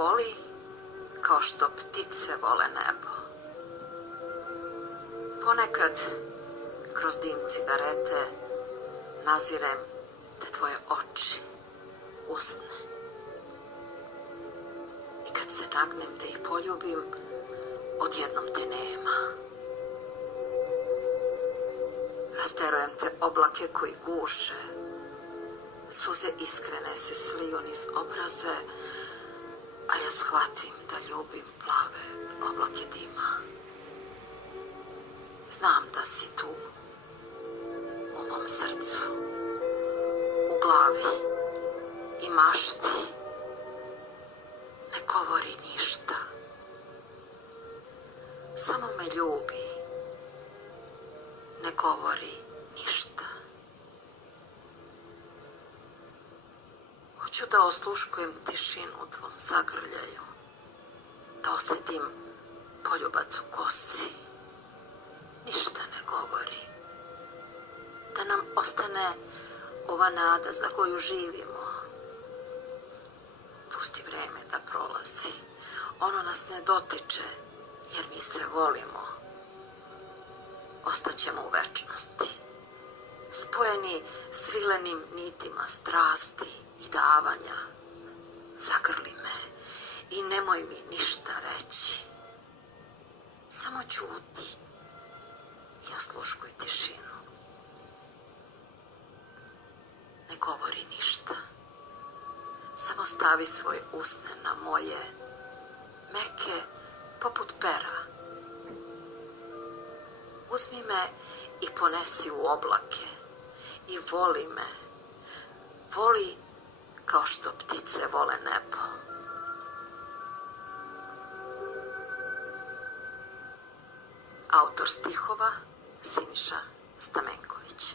voli kao što ptice vole nebo. Ponekad, kroz dim cigarete, nazirem te tvoje oči, usne. I kad se nagnem da ih poljubim, odjednom te nema. Rasterujem te oblake koji guše, suze iskrene se sliju niz obraze, a ja shvatim da ljubim plave oblake dima. Znam da si tu, u mom srcu, u glavi i mašti. Ne govori ništa, samo me ljubi, ne govori ništa. Hoću da osluškujem tišinu u tvom zagrljaju, da osjetim poljubac u kosi, ništa ne govori, da nam ostane ova nada za koju živimo. Pusti vreme da prolazi, ono nas ne dotiče, jer mi se volimo. Ostaćemo u večnosti, spojeni svilenim nitima strasti i davanja. Zagrli me i nemoj mi ništa reći. Samo ćuti i osluškuj tišinu. Ne govori ništa. Samo stavi svoje usne na moje, meke poput pera. Uzmi me i ponesi u oblake i voli me. Voli kao što ptice vole nebo. Autor stihova Siniša Stamenković.